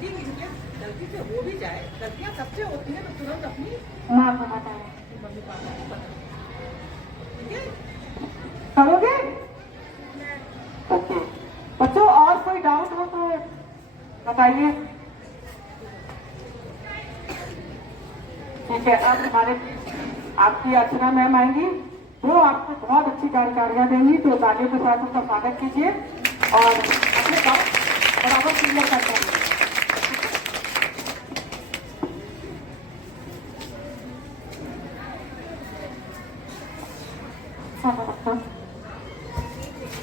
Setting इनके गलती से हो भी जाए, गलतियाँ सबसे होती है, तो तुरंत अपनी माँ को बताएं, मम्मी पापा को बताओ, ठीक है? करोगे? ओके बच्चों, और कोई डाउट हो तो बताइए। ठीक है, अब हमारे आपकी अर्चना मैम आएंगी, वो आपको बहुत अच्छी जानकारियां देंगी, तो तालियों के साथ उनका स्वागत कीजिए और अपने डाउट बराबर क्लियर करते हैं।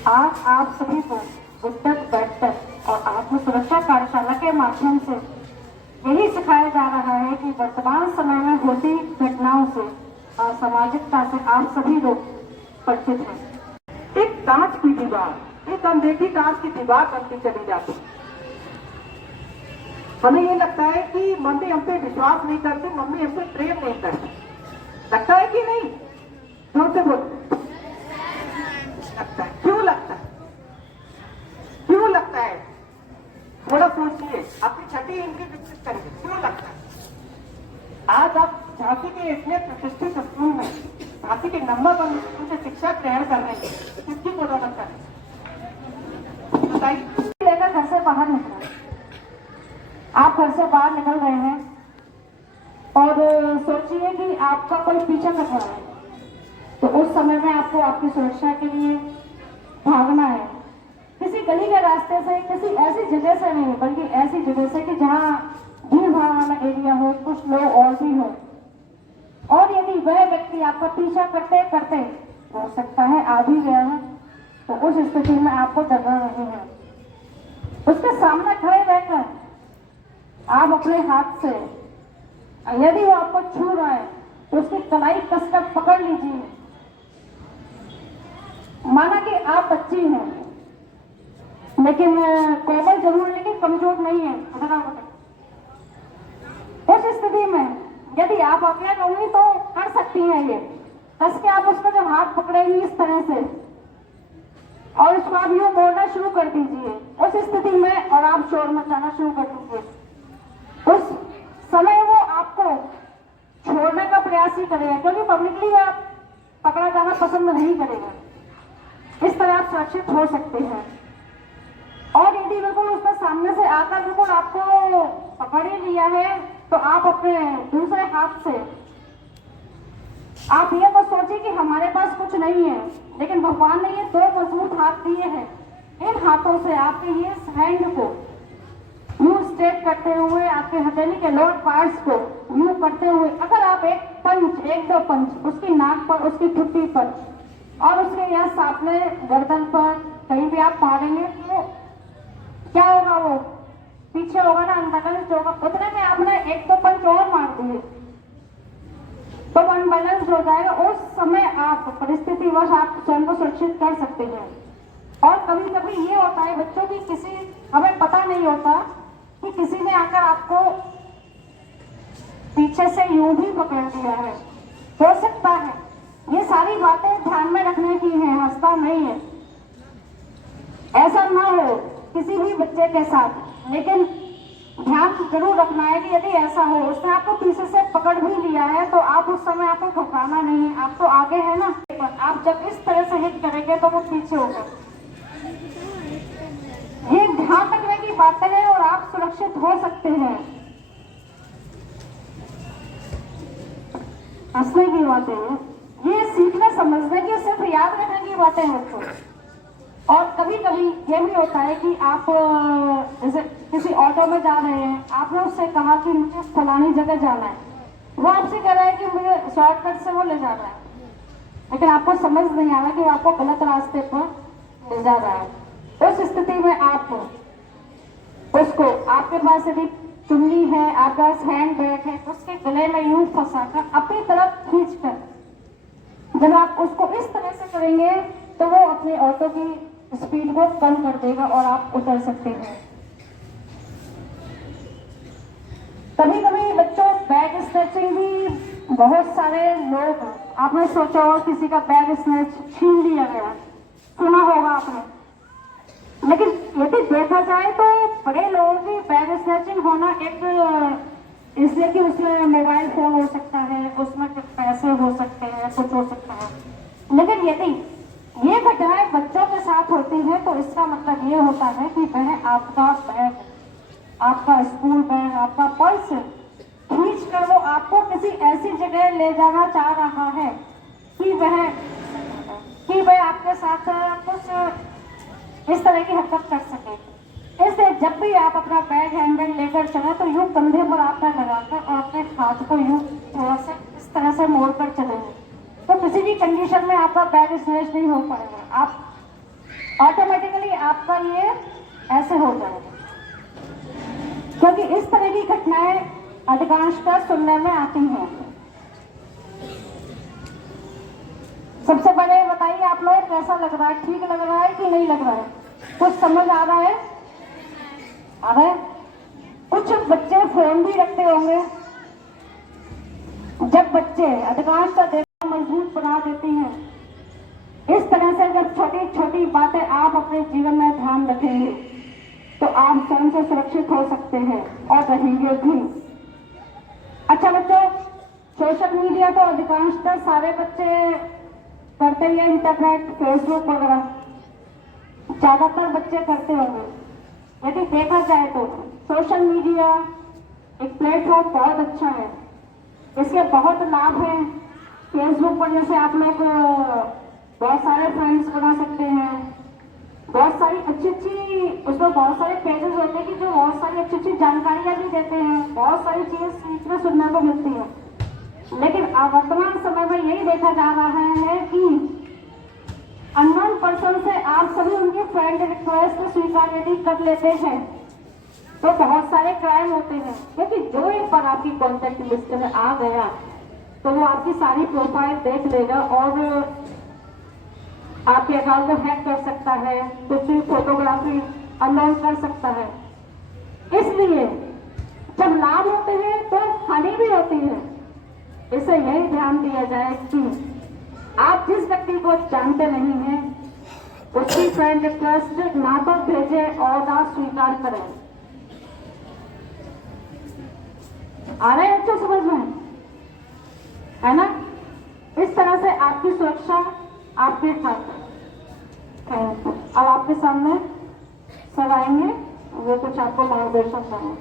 आज आप सभी को गुड्डक बैठक और आत्म सुरक्षा कार्यशाला के माध्यम से यही सिखाया जा रहा है कि वर्तमान समय में होती घटनाओं से और सामाजिकता से आप सभी लोग परिचित हैं। एक कांच की दीवार, एक अनदेखी कांच की दीवार बनती चली जाती। हमें ये लगता है कि मम्मी हम पे विश्वास नहीं करती, मम्मी हमसे प्रेम नहीं करती, लगता है कि नहीं? जोर से बोलो। लगता है। क्यों लगता है? क्यों लगता है? थोड़ा सोचिए, अपनी छठी इनकी विकसित करिए, क्यों लगता है? आज आप झांसी के इतने प्रतिष्ठित स्कूल में, झांसी के नंबर वन स्कूल से शिक्षा ग्रहण कर रहे हैं, किसकी बदौलत है? बताइए। लेकर घर से बाहर निकले, आप घर से बाहर निकल रहे हैं और सोचिए कि आपका कोई पीछा कर रहा है, तो उस समय में आपको आपकी सुरक्षा के लिए भागना है। किसी गली के रास्ते से, किसी ऐसी जगह से नहीं, बल्कि ऐसी जगह से कि जहाँ भीड़ भाड़ वाला एरिया हो, कुछ लोग और भी हो, और यदि वह व्यक्ति आपका पीछा करते करते हो सकता है आ भी गया है, तो उस स्थिति में आपको डरना नहीं है। उसके सामने खड़े रहकर आप अपने हाथ से, यदि वो आपको छू रहा है तो उसकी कलाई कसकर पकड़ लीजिए। माना कि आप बच्ची हैं, लेकिन कोमल जरूर, लेकिन कमजोर नहीं है। उस स्थिति में यदि आप अकेले रहोगी तो कर सकती हैं ये, कस के आप उसका जब हाथ पकड़ेंगी इस तरह से और उसको आप यूं मोड़ना शुरू कर दीजिए उस स्थिति में, और आप शोर मचाना शुरू कर दीजिए। उस समय वो आपको छोड़ने का प्रयास ही करेगा, क्योंकि पब्लिकली आप पकड़ा जाना पसंद नहीं करेगा। इस तरह आप सुरक्षित हो सकते हैं। और यदि बिल्कुल उसका सामने से आकर बिल्कुल आपको पकड़ ही लिया है, तो आप अपने दूसरे हाथ से, आप ये मत सोचिए कि हमारे पास कुछ नहीं है, लेकिन भगवान ने ये दो मजबूत हाथ दिए हैं। इन हाथों से आपके ये हैंड को यूं स्ट्रेट करते हुए, आपके हथेली के लोअर पार्ट्स को यूं करते हुए, अगर आप एक दो पंच उसकी नाक पर, उसकी ठुड्डी पर और उसके यहाँ सामने गर्दन पर कहीं भी आप मारेंगे तो क्या होगा? वो पीछे होगा ना, अनबैलेंस्ड होगा। उतने में आपने एक दो पंच और मार दिए तो अनबैलेंस्ड हो जाएगा। उस समय आप परिस्थितिवश आप स्वयं को सुरक्षित कर सकते हैं। और कभी कभी ये होता है बच्चों की, किसी हमें पता नहीं होता कि किसी ने आकर आपको पीछे से यूं भी पकड़ लिया है, हो सकता है। ये सारी बातें ध्यान में रखने की है, हंसता नहीं है। ऐसा ना हो किसी भी बच्चे के साथ, लेकिन ध्यान जरूर रखना है कि यदि ऐसा हो, उसने आपको पीछे से पकड़ भी लिया है, तो आप उस समय आपको घबराना नहीं है, आप तो आगे है ना। आप जब इस तरह से हिट करेंगे तो वो पीछे होगा। ये ध्यान रखने की बातें हैं और आप सुरक्षित हो सकते हैं। हंसने की बातें हैं, ये सीखने समझने की, सिर्फ याद रखने की बातें हैं। और कभी कभी ये भी होता है कि आप जैसे किसी ऑटो में जा रहे हैं, आपने उससे कहा कि मुझे फलानी जगह जाना है, वो आपसे कह रहा है कि मुझे शॉर्टकट से वो ले जा रहा है, लेकिन आपको समझ नहीं आ रहा कि वो आपको गलत रास्ते पर ले जा रहा है। उस स्थिति में आप उसको, आपके पास यदि चुन्नी है, आपके पास हैंड बैग है, उसके गले में यूं फंसाकर अपनी तरफ खींचकर, जब आप उसको इस तरह से करेंगे तो वो अपने ऑटो की स्पीड को कम कर देगा और आप उतर सकते हैं। कभी कभी बच्चों बैग स्नैचिंग भी, बहुत सारे लोग, आपने सोचा हो किसी का बैग स्नैच छीन लिया गया, सुना होगा आपने, लेकिन यदि देखा जाए तो बड़े लोगों की बैग स्नैचिंग होना एक इसलिए कि उसमें मोबाइल फोन हो सकता है, उसमें कुछ पैसे हो सकते हैं, कुछ हो सकता है। लेकिन यदि ये घटनाएं बच्चों के साथ होती है तो इसका मतलब ये होता है कि वह आपका बैग, आपका स्कूल बैग, आपका पर्स खींच कर वो आपको किसी ऐसी जगह ले जाना चाह रहा है कि वह आपके साथ कुछ इस तरह की हरकत कर सके। इसलिए जब भी आप अपना बैग हैंडल लेकर चले तो यूं कंधे पर आपका लगाकर और अपने हाथ को यूं थोड़ा सा इस तरह से मोड़ कर चलेंगे तो किसी भी कंडीशन में आपका बैग स्नैच नहीं हो पाएगा। आप ऑटोमेटिकली आपका ये ऐसे हो जाएगा, क्योंकि इस तरह की घटनाएं अधिकांशतः सुनने में आती हैं। सबसे पहले बताइए आप लोग कैसा लग रहा है, ठीक लग रहा है कि नहीं लग रहा है? कुछ समझ आ रहा है? कुछ बच्चे फोन भी रखते होंगे। जब बच्चे अधिकांशतः देखा मजबूत बना देती हैं। इस तरह से अगर छोटी छोटी बातें आप अपने जीवन में ध्यान रखेंगे तो आप स्वयं से सुरक्षित हो सकते हैं और रहेंगे भी। अच्छा बच्चों, सोशल मीडिया तो अधिकांशतः सारे बच्चे करते ही हैं, इंटरनेट, फेसबुक वगैरह ज्यादातर बच्चे करते होंगे। यदि देखा जाए तो सोशल मीडिया एक प्लेटफॉर्म बहुत अच्छा है, इसके बहुत लाभ हैं। फेसबुक पर जैसे आप लोग बहुत सारे फ्रेंड्स बना सकते हैं, बहुत सारी अच्छी उसमें बहुत सारे पेजेस होते हैं कि जो बहुत सारी अच्छी जानकारियां भी देते हैं, बहुत सारी चीजें सीखने सुनने को मिलती है। लेकिन वर्तमान समय में यही देखा जा रहा है कि अननोन पर्सन से आप सभी उनकी फ्रेंड रिक्वेस्ट स्वीकार यदि कर लेते हैं तो बहुत सारे क्राइम होते हैं, क्योंकि जो एक बार आपकी कॉन्टेक्ट लिस्ट में आ गया तो वो आपकी सारी प्रोफाइल देख लेगा और आपके अकाउंट को हैक कर सकता है, कुछ भी फोटोग्राफी अननोन कर सकता है। इसलिए जब लाभ होते हैं तो हानि भी होती है। इसे यही ध्यान दिया जाए कि आप जिस व्यक्ति को जानते नहीं हैं उसकी फ्रेंड रिक्वेस्ट ना तो भेजें और ना स्वीकार करें। आ रहे हैं अच्छे समझ में, है ना? इस तरह से आपकी सुरक्षा आपके साथ है। अब आपके सामने सर आएंगे, वो कुछ आपको मार्गदर्शन करें।